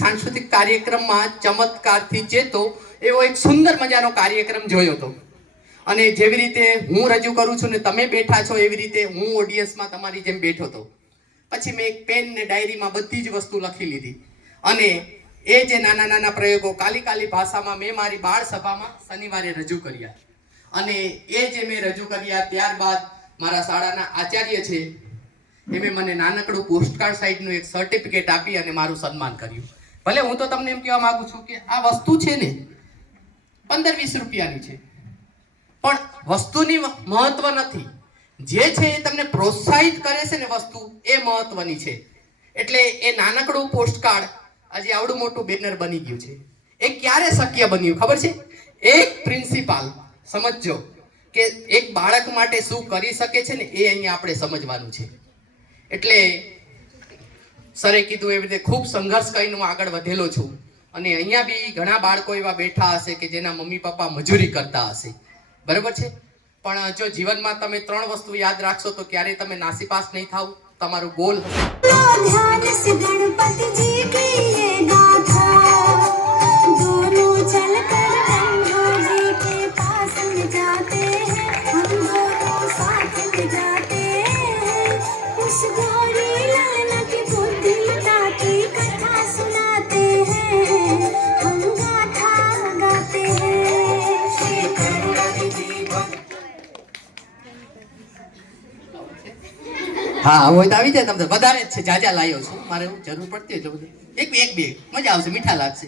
સાંસ્કૃતિક કાર્યક્રમમાં ચમત્કારથી ચેતો એવો એક સુંદર મજાનો કાર્યક્રમ જોયો હતો. અને જેવી રીતે હું રજૂ કરું છું ને તમે બેઠા છો એવી રીતે હું ઓડિયન્સમાં તમારી જેમ બેઠો હતો. પછી મેં એક પેન ને ડાયરીમાં બધી જ વસ્તુ લખી લીધી અને એ જે નાના નાના પ્રયોગો કાલી ભાષામાં મેં મારી બાળ સભામાં શનિવારે રજૂ કર્યા. અને એ જે મેં રજૂ કર્યા ત્યારબાદ મારા શાળાના આચાર્ય છે એમણે મને નાનકડું પોસ્ટકાર્ડ સાઈઝનું એક સર્ટિફિકેટ આપી અને મારું સન્માન કર્યું. ભલે હું તો તમને એમ કહેવા માંગુ છું કે આ વસ્તુ છે ને 15-20 રૂપિયાની છે, પણ વસ્તુની મહત્વ નથી, જે છે એ તમને પ્રોત્સાહિત કરે છે ને વસ્તુ એ મહત્વની છે. એટલે એ નાનકડું પોસ્ટકાર્ડ આજે આવડું મોટું બેનર બની ગયું છે. એ ક્યારે શક્ય બન્યું ખબર છે? એક પ્રિન્સિપાલ સમજજો કે એક બાળક માટે શું કરી શકે છે ને એ અહીંયા આપણે સમજવાનું છે. એટલે સરે કીધું એવી રીતે ખૂબ સંઘર્ષ કરીને હું આગળ વધેલો છું. અને અહીંયા બી ઘણા બાળકો એવા બેઠા હશે કે જેના મમ્મી પપ્પા મજૂરી કરતા હશે, બરાબર છે. પણ જો જીવનમાં તમે 3 વસ્તુ યાદ રાખશો તો ક્યારેય તમે નાસીપાસ નહીં થાવ. તમારું ગોલ હા હોય તો આવી જાય. તમને વધારે જ છે, જાજા લાવ્યો છું, મારે જરૂર પડતી એટલે બધું એક બે મજા આવશે, મીઠા લાગશે.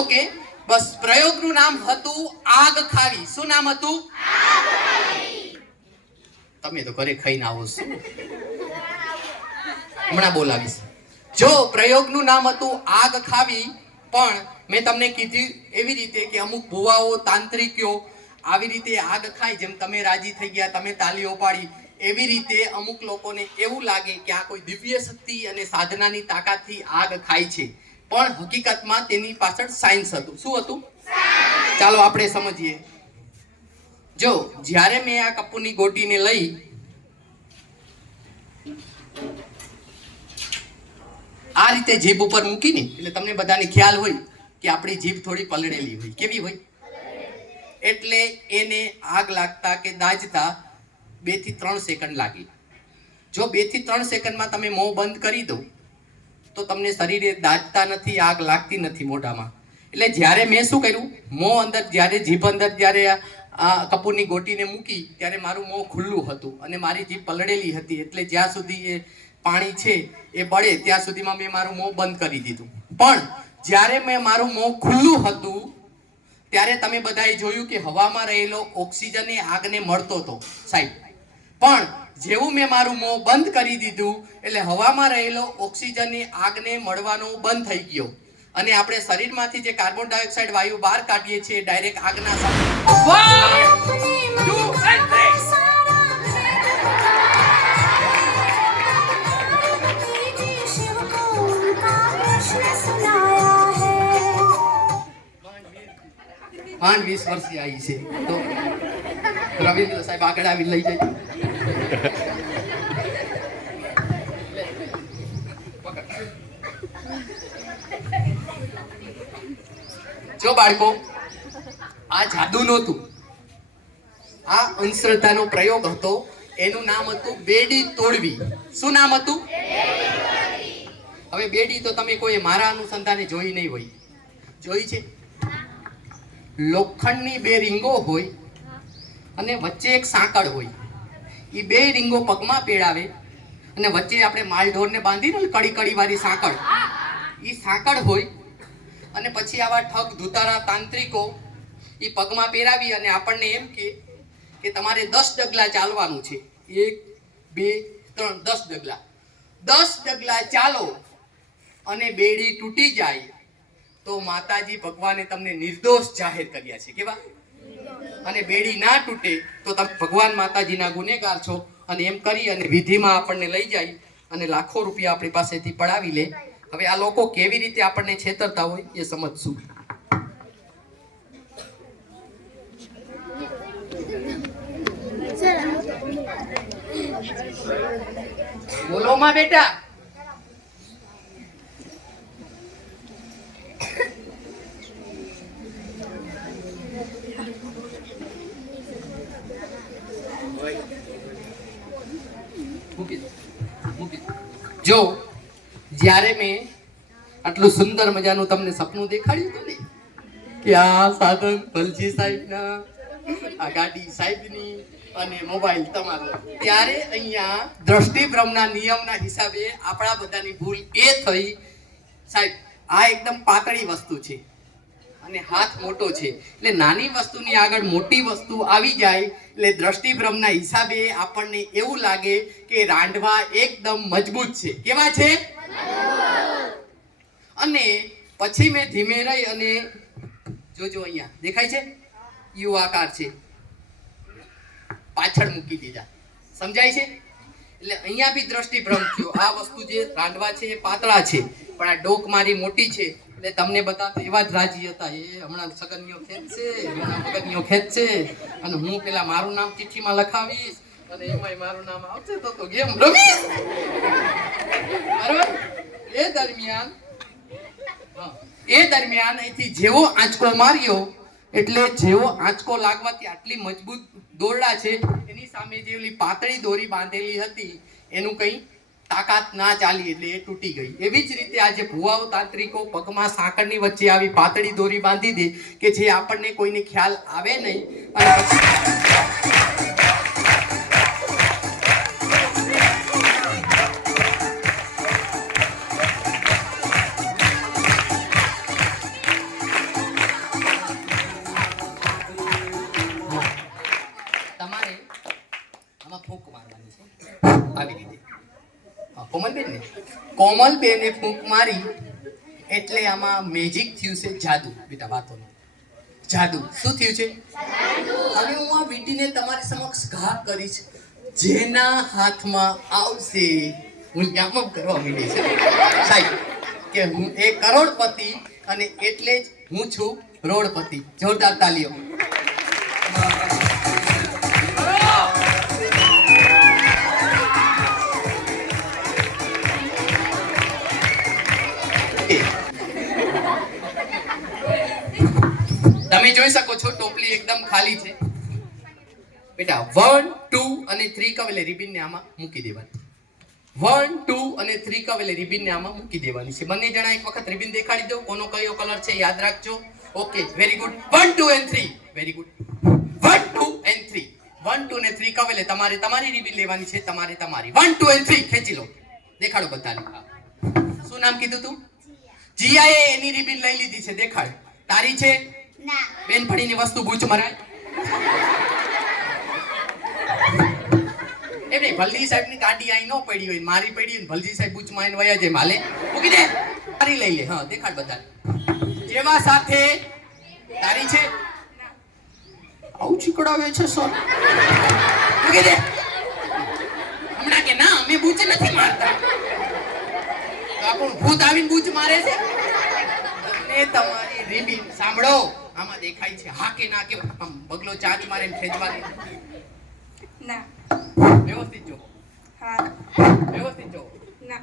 ઓકે, બસ. પ્રયોગનું નામ હતું આગ ખાવી. શું નામ હતું? તમે તો ઘરે ખાઈને આવો છો, હમણાં બોલાવીશ. જો પ્રયોગનું નામ હતું આગ ખાવી, પણ મેં તમને કીધું એવી રીતે કે અમુક ભુવાઓ તાંત્રિકો આવી રીતે આગ ખાય. જેમ તમે રાજી થઈ ગયા, તમે તાલીઓ પાડી, એવી રીતે અમુક લોકોને એવું લાગે કે આ કોઈ દિવ્ય શક્તિ અને સાધનાની તાકાતથી આગ ખાય છે, પણ હકીકતમાં તેની પાછળ સાયન્સ હતું. શું હતું? ચાલો આપણે સમજીએ. જો જ્યારે મેં આ કપૂરની ગોટીને લઈ આ રીતે જીભ ઉપર મૂકીને, એટલે તમને બધાને ખ્યાલ હોય કે આપણી જીભ થોડી પલળેલી હોય. કેવી હોય? એટલે એને આગ લાગતા કે દાજતા 2 થી 3 સેકન્ડ લાગી. જો 2 થી 3 સેકન્ડમાં તમે મોં બંધ કરી દો તો તમને શરીરે દાજતા નથી, આગ લાગતી નથી મોઢામાં. એટલે જ્યારે મેં શું કર્યું, મોં અંદર જ્યારે જીભ અંદર જ્યારે આ કપૂરની ગોટીને મૂકી ત્યારે મારું મોં ખુલ્લું હતું અને મારી જીભ પલળેલી હતી. એટલે જ્યાં સુધી એ પાણી છે એ બળે ત્યાં સુધીમાં મેં મારું મોં બંધ કરી દીધું. પણ જ્યારે મેં મારું મોં ખુલ્લું હતું ત્યારે તમે બધાએ જોયું કે હવામાં રહેલો ઓક્સિજન એ આગને મળતો હતો સાહેબ. પણ જેવું મેં મારું મોં બંધ કરી દીધું એટલે હવામાં રહેલો ઓક્સિજન એ આગને મળવાનો બંધ થઈ ગયો અને આપણે શરીરમાંથી જે કાર્બન ડાયોક્સાઇડ વાયુ બહાર કાઢીએ છીએ ડાયરેક્ટ આગના માંડ 20 વર્ષથી આવી છે તો રવિન્દ્ર સાહેબ આગળ આવી લઈ જાય. જો બાળકો, આ જાદુ નહોતું, આ અંધશ્રદ્ધાનો પ્રયોગ હતો. એનું નામ હતું બેડી તોડવી. શું નામ હતું? હવે બેડી તો તમે કોઈ મારા અનુસંધાને જોઈ નહીં હોય. જોઈ છે? લોખંડની 2 રીંગો હોય અને વચ્ચે એક સાંકળ હોય. એ 2 રીંગો પગમાં પેડાવે અને વચ્ચે આપણે માલઢોરને બાંધીને કડી વાળી સાંકળ, એ સાંકળ હોય. અને પછી આવા ઠગ ધુતારા તાંત્રિકો એ પગમાં પહેરાવી અને આપણને એમ કે તમારે 10 ડગલા ચાલવાનું છે. 1 2 3 10 ડગલા. 10 ડગલા ચાલો અને બેડી તૂટી જાય તો માતાજી ભગવાને તમને નિર્દોષ જાહેર કર્યા છે. કેવા? અને બેડી ના તૂટે તો તમે ભગવાન માતાજીના ગુનેગાર છો. અને એમ કરી અને વિધિમાં આપણને લઈ જાય અને લાખો રૂપિયા આપણી પાસેથી પડાવી લે. હવે આ લોકો કેવી રીતે આપણને છેતરતા હોય એ સમજશું. બોલો માં બેટા. જો જ્યારે મેં આટલું સુંદર મજાનું તમને સપનું દેખાડ્યું હતું ને કે આ સાધન ભલજી સાહેબના, આ ગાડી સાહેબની અને મોબાઈલ તમારો, ત્યારે અહીંયા દ્રષ્ટિભ્રમના નિયમના હિસાબે આપણા બધાની ભૂલ એ થઈ સાહેબ, આ એકદમ પાતળી વસ્તુ છે અને હાથ મોટો છે, એટલે નાની વસ્તુની આગળ મોટી વસ્તુ આવી જાય એટલે દ્રષ્ટિભ્રમના હિસાબે આપણને એવું લાગે કે રાંડવા એકદમ મજબૂત છે. કેવા છે? અને પછી મેં ધીમે રહી અને જોજો અહીંયા દેખાય છે યુ આકાર છે, પાછળ મૂકી દીધા. સમજાય છે? એટલે અહીંયા બી દ્રષ્ટિભ્રમ થયો. આ વસ્તુ જે રાંડવા છે એ પાતળા છે, પણ આ ડોક મારી મોટી છે, એટલે તમને બધા એવા જ રાજી હતા, એ હમણાં સગનીઓ ખેંચશે, હમણાં મગનીઓ ખેંચશે, અને હું પેલા મારું નામ ચિઠ્ઠીમાં લખાવીશ અને એમાંય મારું નામ આવશે તો ગેમ રમીશ. બરાબર? એ દરમિયાન અહીંથી જેવો આંચકો માર્યો, એટલે જેવો આંચકો લાગવાથી આટલી મજબૂત દોરડા છે એની સામે જે ઓલી પાતળી દોરી બાંધેલી હતી એનું કંઈ તાકાત ના ચાલી, એટલે એ તૂટી ગઈ. એવી જ રીતે આજે ભુવાઓ તાંત્રિકો પગમાં સાંકળની વચ્ચે આવી પાતળી દોરી બાંધી દે કે જે આપણને કોઈને ખ્યાલ આવે નહીં, અને તમારે આમાં ફૂંક મારવાની છે આવી રીતે. કોમલબેન ને કોમલબેને ફૂંક મારી એટલે આમાં મેજિક થયું છે, જાદુ. બેટા વાતોનું જાદુ શું થયું છે? હવે હું આ વીંટીને તમારી સમક્ષ ઘા કરીશ, જેના હાથમાં આવશે હું યામમ કરવા માંડી છે સાહેબ કે હું એ કરોડપતિ, અને એટલે જ હું છું રોડપતિ. જોરદાર તાલીઓ. તમે જોઈ શકો છો ટોપલી એકદમ ખાલી છે. બેટા 1 2 અને 3 કવેલે રિબિન ને આમાં મૂકી દેવાની. 1 2 અને 3 કવેલે રિબિન ને આમાં મૂકી દેવાની છે. બંને જણા એક વખત રિબિન દેખાડી દો, કોનો કયો કલર છે યાદ રાખજો. Okay, very good. 1 2 and 3, very good. 1 2 and 3, 1 2 ને 3 કવેલે તમારે તમારી રિબિન લેવાની છે, તમારે તમારી. 1 2 and 3 ખેંચી લો, દેખાડો બધાને. શું નામ કીધું તું? જીયાએ એની રિબિન લઈ લીધી છે, દેખાડ. તારી છે? ના. બેન ભણીની વસ્તુ બૂચ મરાય એમ નહીં. ભલજી સાહેબ ની ગાડી આઈ નો પડી હોય, મારી પડી હોય, ભલજી સાહેબ બૂચ માં વયા જાય, માલે મૂકી દે. તારી લઈ લે. હા, દેખાડ બધા જેવા સાથે. તારી છે? આવું ચીકડાવે છે સર, મૂકી દે હમણાં કે ના અમે બૂચ નથી મારતા. આપણું ભૂત આવીને બૂચ મારે છે. તમને તમારી રિબિન સાંભળો, આમાં દેખાય છે હા કે ના? કે આમ બગલો ચાંચ મારે ખેંચવાની? ના. વ્યવસ્થિત જો. હા. વ્યવસ્થિત જો. ના.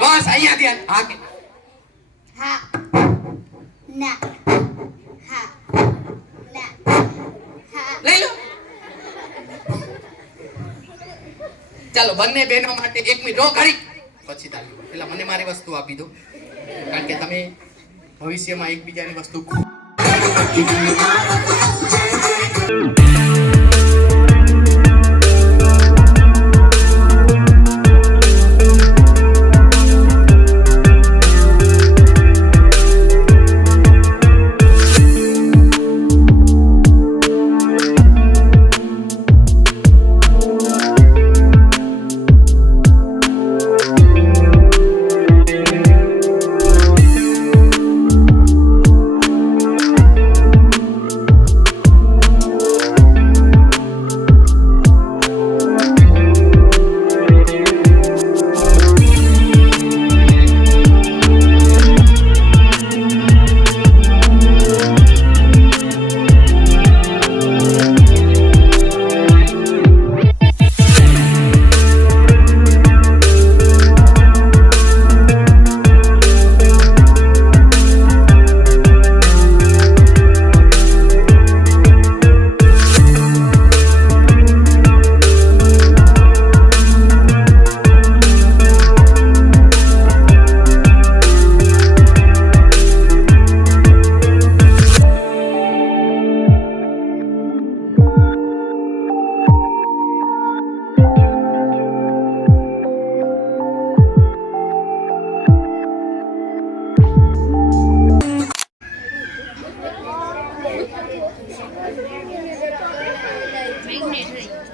બસ અહીંયા ધ્યાન. હા કે હા? ના. હા. ના. હા. લઈ લો. ચાલો બંને બહેનો માટે 1 મિનિટ રો ઘડી પછી તાલી. એટલે મને મારી વસ્તુ આપી દો, કારણ કે તમે ભવિષ્યમાં એકબીજાની વસ્તુ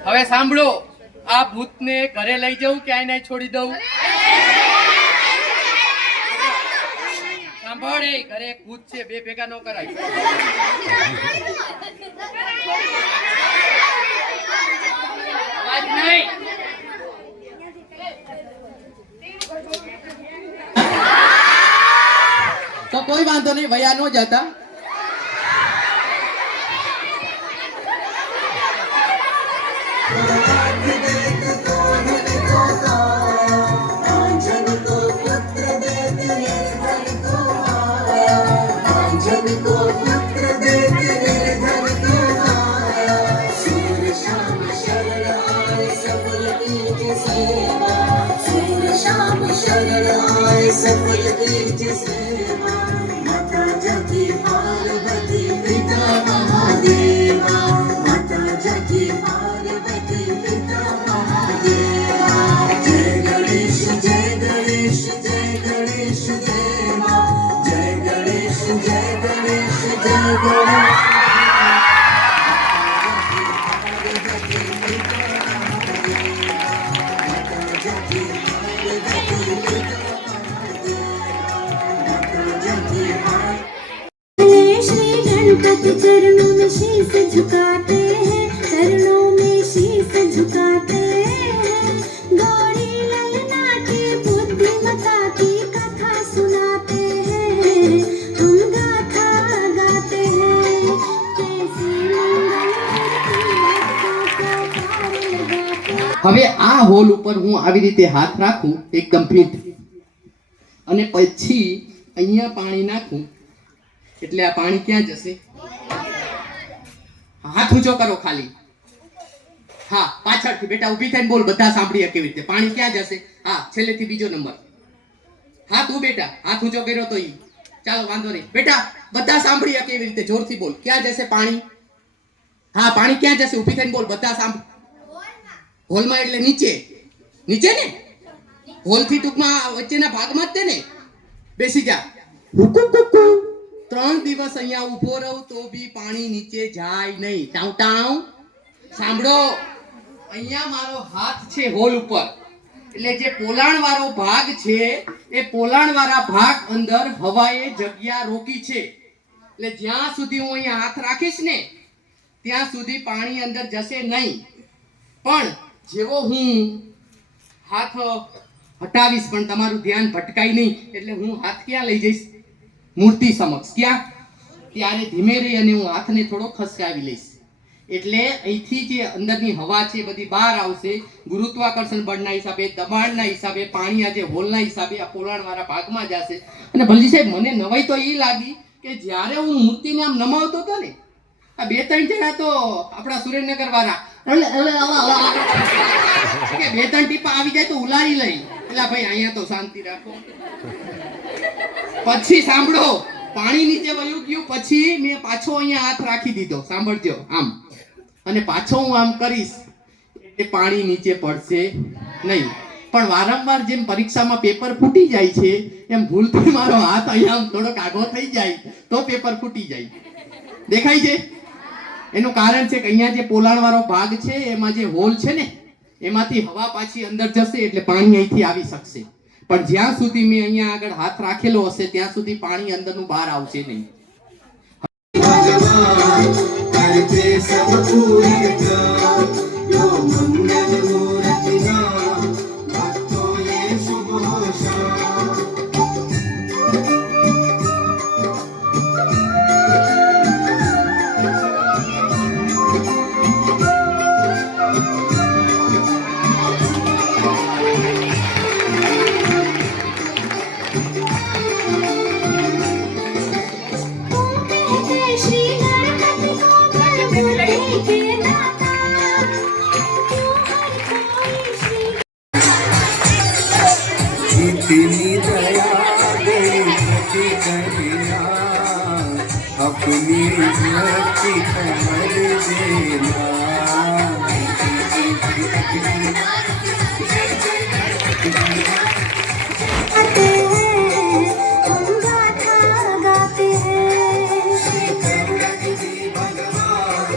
હવે સાંભળો, આ ભૂતને ઘરે લઈ જવું કે આઈને છોડી દઉં? સાંભળ, એ ઘરે એક ભૂત છે, બે ભેગા ન કરાય. અવાજ નહીં. તો કોઈ વાંધો નહીં, વયા નો જતા. चरणों में शीश झुकाते हैं, चरणों में शीश झुकाते हैं, गौरी ललना की बुद्धिमता की कथा सुनाते हैं, हम गाथा गाते हैं, कैसी હવે આ હોલ ઉપર હું આવી રીતે હાથ રાખું એકદમ ફિટ, અને પછી અહીંયા પાણી નાખું એટલે આ પાણી ક્યાં જશે? હાથ ઊંચો કરો ખાલી. હા, પાછળથી બેટા ઊભી થઈને બોલ, બધા સાંભળીએ કેવી રીતે. પાણી ક્યાં જશે? હા, છેલ્લેથી બીજો નંબર. હા, તું બેટા હાથ ઊંચો કર્યો તો ઈ. ચાલો વાંધો નહીં બેટા, બધા સાંભળીએ કેવી રીતે, જોરથી બોલ. ક્યાં જશે પાણી? હા, પાણી ક્યાં જશે? ઊભી થઈને બોલ, બધા સાંભળ. હોલમાં એટલે નીચે. નીચે ને? હોલથી ટૂંકમાં વચ્ચેના ભાગમાં જ તે ને. બેસી જા. 3 દિવસ અહીંયા ઊભો રહું તો બી પાણી નીચે જાય નહીં. Tau tau. સાંભળો, અહીંયા મારો હાથ છે હોલ ઉપર, એટલે જે પોલાણ વાળો ભાગ છે એ પોલાણ વાળા ભાગ અંદર હવાએ જગ્યા રોકી છે, એટલે જ્યાં સુધી હું અહીંયા હાથ રાખીશ ને ત્યાં સુધી પાણી અંદર જશે નહીં. પણ જેવો હું હાથ હટાવીશ, પણ તમારું ધ્યાન ભટકાય નહીં, એટલે હું હાથ ક્યાં લઈ જઈશ? મૂર્તિ સમક્ષ. ક્યાં? ત્યારે ધીમે રહી અને હું હાથને થોડો ખસકાવી લઈશ, એટલે અહીંથી જે અંદરની હવા છે બધી બહાર આવશે. ગુરુત્વાકર્ષણ બળના હિસાબે, દબાણના હિસાબે પાણી આજે હોલના હિસાબે આ પોલાણ વાળા ભાગમાં જશે. અને ભલજી સાહેબ, મને નવાઈ તો એ લાગી કે જ્યારે હું મૂર્તિને આમ નમાવતો હતો ને, આ 2-3 જણા તો આપણા સુરેન્દ્રનગર વાળા કે 2-3 ટીપા આવી જાય તો ઉલારી લઈ. એટલે ભાઈ અહીંયા તો શાંતિ રાખો. પછી સાંભળો, પાણી નીચે વયું ગયું પછી મેં પાછો અહીંયા હાથ રાખી દીધો. સાંભળજો, આમ, અને પાછો હું આમ કરીશ એટલે પાણી નીચે પડશે નહીં. પણ વારંવાર જેમ પરીક્ષામાં પેપર ફૂટી જાય છે એમ ભૂલથી મારો હાથ અહીંયા આમ થોડોક આગો થઈ જાય તો પેપર ફૂટી જાય. દેખાય છે? એનું કારણ છે કે અહીંયા જે પોલાણ વાળો ભાગ છે એમાં જે હોલ છે ને એમાંથી હવા પાછી અંદર જશે એટલે પાણી અહીંથી આવી શકશે. પણ જ્યાં સુધી મેં અહીંયા આગળ હાથ રાખેલો હશે ત્યાં સુધી પાણી અંદરનું બહાર આવશે નહીં. तेरी दया गणपति कन्हैया, अपनी भक्ति कमर देना। भगवान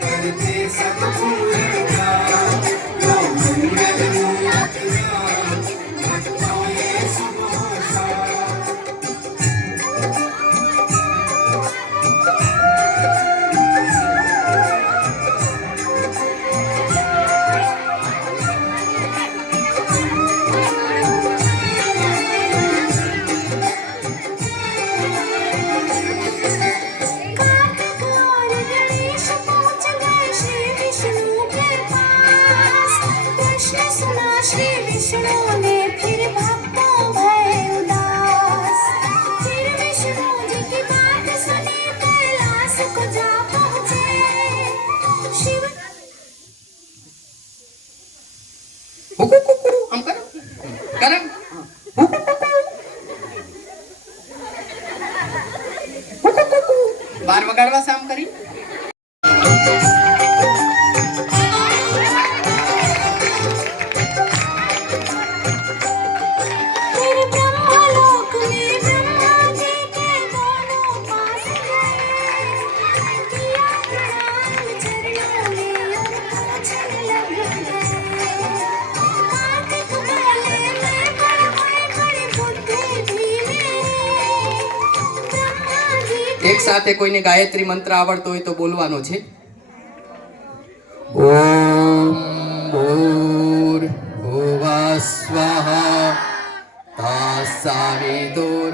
करते सब पूरा। બાર વગાડવા સામ કરી. फिर ब्रह्मलोक में ब्रह्मा जी के दोनों पास गए किया प्रणाम चरणों में और पूछने लगे कार्तिक बोले मैं बड़ी बुद्धि थी मेरी ब्रह्मा जी એક સાથે કોઈને ગાયત્રી મંત્ર આવડતો હોય તો બોલવાનો છે. ઓમ ભૂર્ભુવઃ સ્વઃ તત્સવિતુર્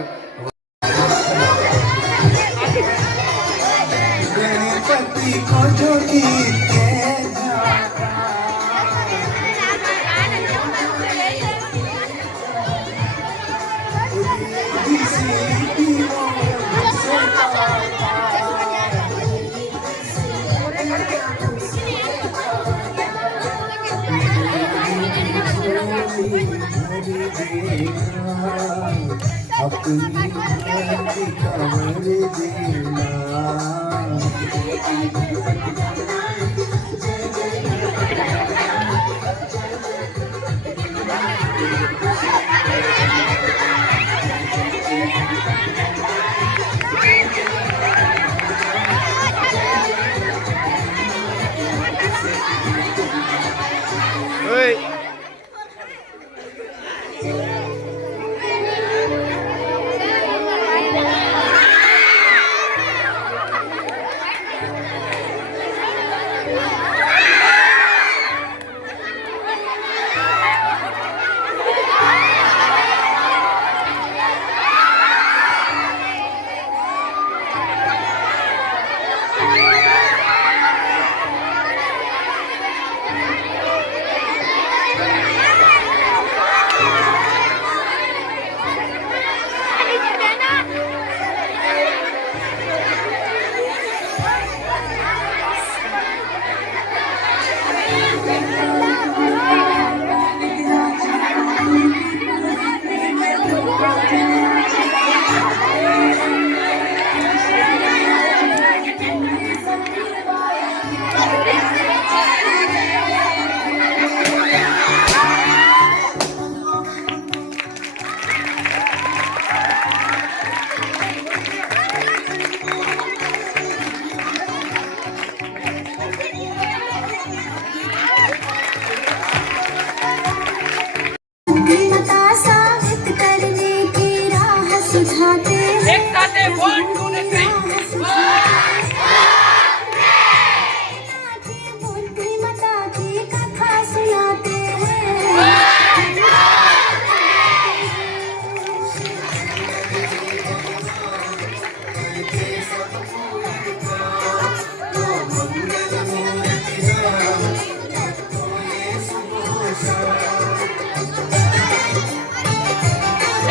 गणपति को जो गीत अपनी खबर देना बुद्धिमता साबित करने की राह सुझाते हैं એક સાથે 1 2 ને 3 बुद्धिमता की कथा सुनाते हैं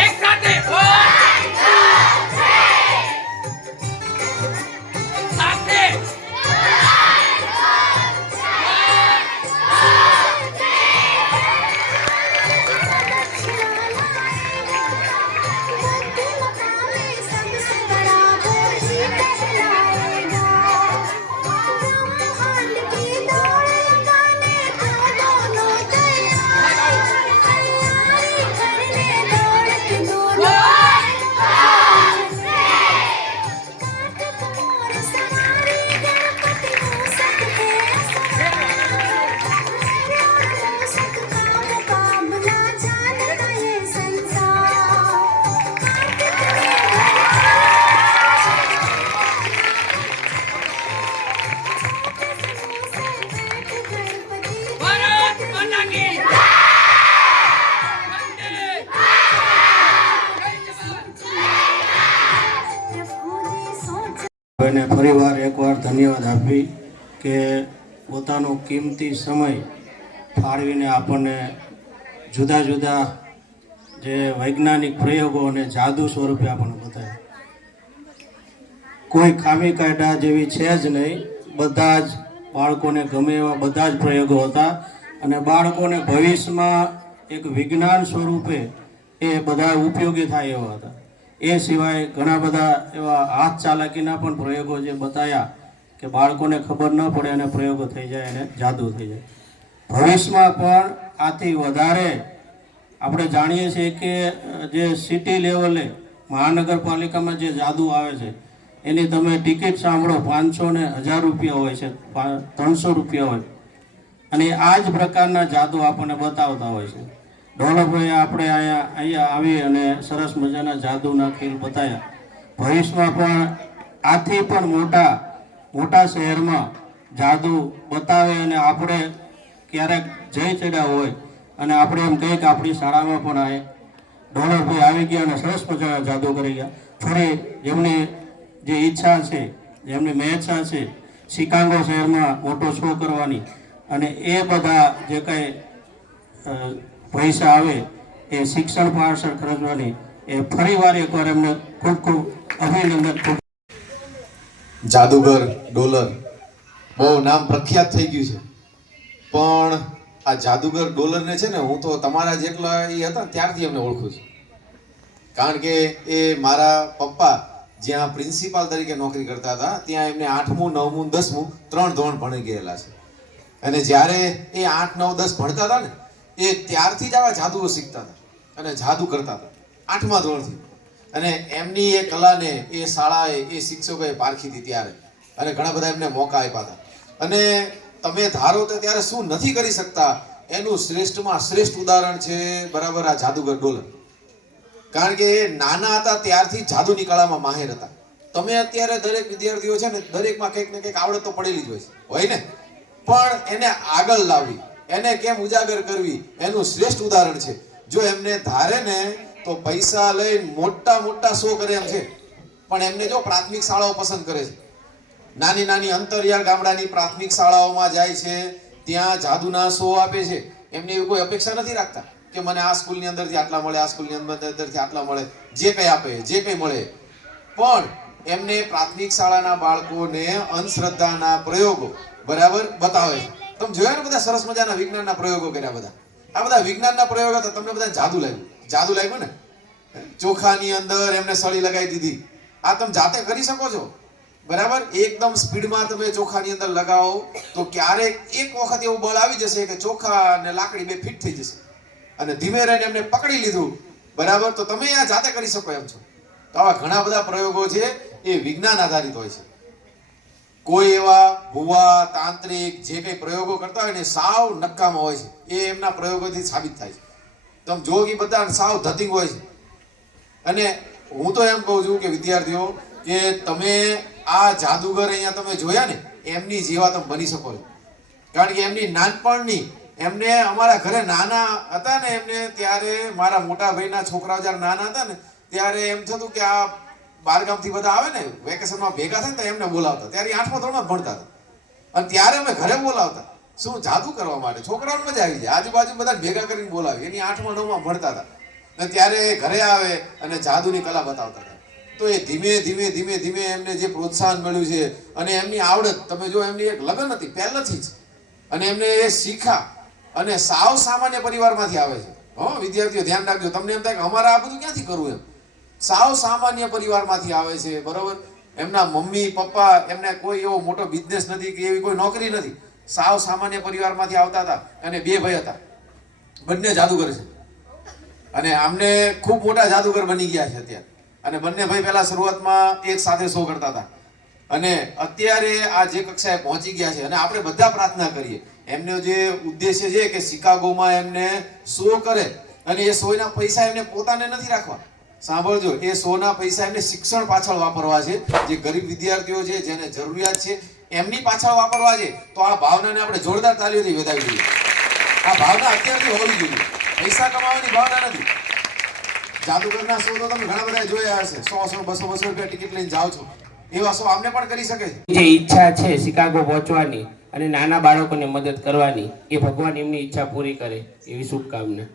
એક સાથે સાથે बुद्धिमता में सबसे बड़ा वो ही कहलाएगा ब्रह्मांड की दौड़ लगाने को दोनों तैयारी करने दौड़ के दोनों कार्तिक मोर सवारी गणपति हो सकते मूषक का मुकाबला जानता ये संसार ભારત માતા કી એને ફરીવાર એકવાર ધન્યવાદ આપી કે પોતાનો કિંમતી સમય ફાળવીને આપણને જુદા જુદા જે વૈજ્ઞાનિક પ્રયોગો અને જાદુ સ્વરૂપે આપણને બતાવ્યા. કોઈ ખામી કાયદા જેવી છે જ નહીં. બધા જ બાળકોને ગમે એવા બધા જ પ્રયોગો હતા અને બાળકોને ભવિષ્યમાં એક વિજ્ઞાન સ્વરૂપે એ બધા ઉપયોગી થાય એવા હતા. એ સિવાય ઘણા બધા એવા હાથ ચાલાકીના પણ પ્રયોગો જે બતાવ્યા કે બાળકોને ખબર ન પડે અને પ્રયોગો થઈ જાય અને જાદુ થઈ જાય. ભવિષ્યમાં પણ આથી વધારે આપણે જાણીએ છીએ કે જે સિટી લેવલે મહાનગરપાલિકામાં જે જાદુ આવે છે એની તમે ટિકિટ સાંભળો 500 ને 1000 રૂપિયા હોય છે, 300 રૂપિયા હોય, અને આ જ પ્રકારના જાદુ આપણને બતાવતા હોય છે. ડોલરભાઈ આપણે અહીંયા આવી અને સરસ મજાના જાદુના ખેલ બતાવ્યા. ભવિષ્યમાં પણ આથી પણ મોટા શહેરમાં જાદુ બતાવે અને આપણે ક્યારેક જઈ ચડ્યા હોય અને આપણે એમ કહીએ કે આપણી શાળામાં પણ આ ડોલરભાઈ આવી ગયા અને સરસ મજાના જાદુ કરી ગયા. ફરી જેમની જે ઈચ્છા છે, જેમની મહેચ્છા છે શિકાગો શહેરમાં મોટો શો કરવાની અને એ બધા જે કંઈ પૈસા આવે એ શિક્ષણ પાછળ ખર્ચવાની, એ ફરીવાર એકવાર એમને ખૂબ ખૂબ અભિનંદન. જાદુગર ડોલર બહુ નામ પ્રખ્યાત થઈ ગયું છે, પણ આ જાદુગર ડોલરને છે ને હું તો તમારા જેટલા એ હતા ને ત્યારથી એમને ઓળખું છું. કારણ કે એ મારા પપ્પા જ્યાં પ્રિન્સિપાલ તરીકે નોકરી કરતા હતા ત્યાં એમને 8મું 9મું 10મું 3 ધોરણ ભણી ગયેલા છે. અને જ્યારે એ 8, 9, 10 ભણતા હતા ને એ ત્યારથી જ આવા જાદુઓ શીખતા હતા અને જાદુ કરતા હતા 8મા ધોરણથી. અને એમની એ કલાને એ શાળાએ એ શિક્ષકોએ પારખી હતી ત્યારે, અને ઘણા બધા એમને મોકા આપ્યા હતા. અને તમે ધારો તો ત્યારે શું નથી કરી શકતા એનું શ્રેષ્ઠમાં શ્રેષ્ઠ ઉદાહરણ છે બરાબર આ જાદુગર ડોલર. કારણ કે એ નાના હતા ત્યારથી જાદુની કળામાં માહેર હતા. તમે અત્યારે દરેક વિદ્યાર્થીઓ છે ને દરેકમાં કંઈક ને કંઈક આવડત તો પડેલી જ હોય ને, પણ એને આગળ લાવવી, એને કેમ ઉજાગર કરવી એનું શ્રેષ્ઠ ઉદાહરણ છે. જો એમને ધારે ને તો પૈસા લઈને મોટા શો કરે એમ છે, પણ એમને જો પ્રાથમિક શાળાઓ પસંદ કરે છે, નાની અંતરિયાળ ગામડાની પ્રાથમિક શાળાઓમાં જાય છે, ત્યાં જાદુના શો આપે છે. એમને એવી કોઈ અપેક્ષા નથી રાખતા કે મને આ સ્કૂલની અંદરથી આટલા મળે, આ સ્કૂલની અંદરથી આટલા મળે, જે કંઈ આપે જે કંઈ મળે. પણ એમને પ્રાથમિક શાળાના બાળકોને અંધશ્રદ્ધાના પ્રયોગો બરાબર બતાવે છે. તમે જોયા ને બધા સરસ મજાના વિજ્ઞાનના પ્રયોગો કર્યા બધા. આ બધા વિજ્ઞાનના પ્રયોગો હતા, તમને બધા જાદુ લાગ્યું ને. ચોખાની અંદર એમને સળી લગાવી દીધી. આ તમે જાતે કરી શકો છો બરાબર. એકદમ સ્પીડમાં તમે ચોખાની અંદર લગાવો તો ક્યારેક એક વખત એવું બળ આવી જશે કે ચોખા અને લાકડી બે ફિટ થઈ જશે, અને ધીમે રહીને એમને પકડી લીધું બરાબર. તો તમે આ જાતે કરી શકો એમ છો. તો આવા ઘણા બધા પ્રયોગો છે એ વિજ્ઞાન આધારિત હોય છે. કોઈ એવા ભુવા તાંત્રિક જે કંઈ પ્રયોગો કરતા હોય ને સાવ નક્કામાં હોય છે, એ એમના પ્રયોગોથી સાબિત થાય છે. તમે જો કે બધા સાવ ધતિંગ હોય છે. અને હું તો એમ કહું છું કે વિદ્યાર્થીઓ કે તમે આ જાદુગર અહીંયા તમે જોયા ને એમની જેવા તમે બની શકો છો. કારણ કે એમની નાનપણની એમને અમારા ઘરે નાના હતા ને એમને ત્યારે મારા મોટા ભાઈના છોકરાઓ જ્યારે નાના હતા ને ત્યારે એમ થતું કે આ બહારગામથી બધા આવે ને વેકેશનમાં ભેગા થાય ને તો એમને બોલાવતા. ત્યારે 8મા ધોરણમાં જ ભણતા હતા અને ત્યારે અમે ઘરે બોલાવતા. શું જાદુ કરવા માટે? છોકરાઓને મજા આવી જાય, આજુબાજુ બધા ભેગા કરીને બોલાવી. એની 8મા 9મા ભણતા હતા અને ત્યારે ઘરે આવે અને જાદુની કલા બતાવતા હતા. તો એ ધીમે ધીમે એમને જે પ્રોત્સાહન મળ્યું છે અને એમની આવડત તમે જો એમની એક લગન હતી પહેલેથી જ, અને એમને એ શીખા. અને સાવ સામાન્ય પરિવારમાંથી આવે છે. વિદ્યાર્થીઓ ધ્યાન રાખજો. તમને એમ થાય કે અમારે આ બધું ક્યાંથી કરવું એમ. સાવ સામાન્ય પરિવારમાંથી આવે છે બરોબર. એમના મમ્મી પપ્પા એમને કોઈ એવો મોટો બિઝનેસ નથી કે એવી કોઈ નોકરી નથી. સાવ સામાન્ય પરિવારમાંથી આવતા હતા અને 2 ભાઈ હતા, બંને જાદુગર છે અને આમને ખૂબ મોટા જાદુગર બની ગયા છે અત્યારે. અને બંને ભાઈ પહેલા શરૂઆતમાં એક સાથે શો કરતા હતા અને અત્યારે આ જે કક્ષાએ પહોંચી ગયા છે. અને આપણે બધા પ્રાર્થના કરીએ એમનો જે ઉદ્દેશ્ય છે કે શિકાગોમાં એમને શો કરે અને એ શોના પૈસા એમને પોતાને નથી રાખવા. સાંભળજો, એ શોના પૈસા એમને શિક્ષણ પાછળ વાપરવા છે. જે ગરીબ વિદ્યાર્થીઓ છે જેને જરૂરિયાત છે એમની પાછળ વાપરવા છે. તો આ ભાવનાને આપણે જોરદાર તાલીઓથી વધાવી દઈએ. આ ભાવના અત્યારથી હોવી જોઈએ. પૈસા કમાવાની ભાવના નથી. જાદુગરના શો તો તમે ઘણા બધા જોયા હશે. 100, 200 રૂપિયા ટિકિટ લઈને જાઓ છો. એવા શો આમને પણ કરી શકે છે. જે ઈચ્છા છે શિકાગો પહોંચવાની અને નાના બાળકોને મદદ કરવાની, એ ભગવાન એમની ઈચ્છા પૂરી કરે એવી શુભકામના.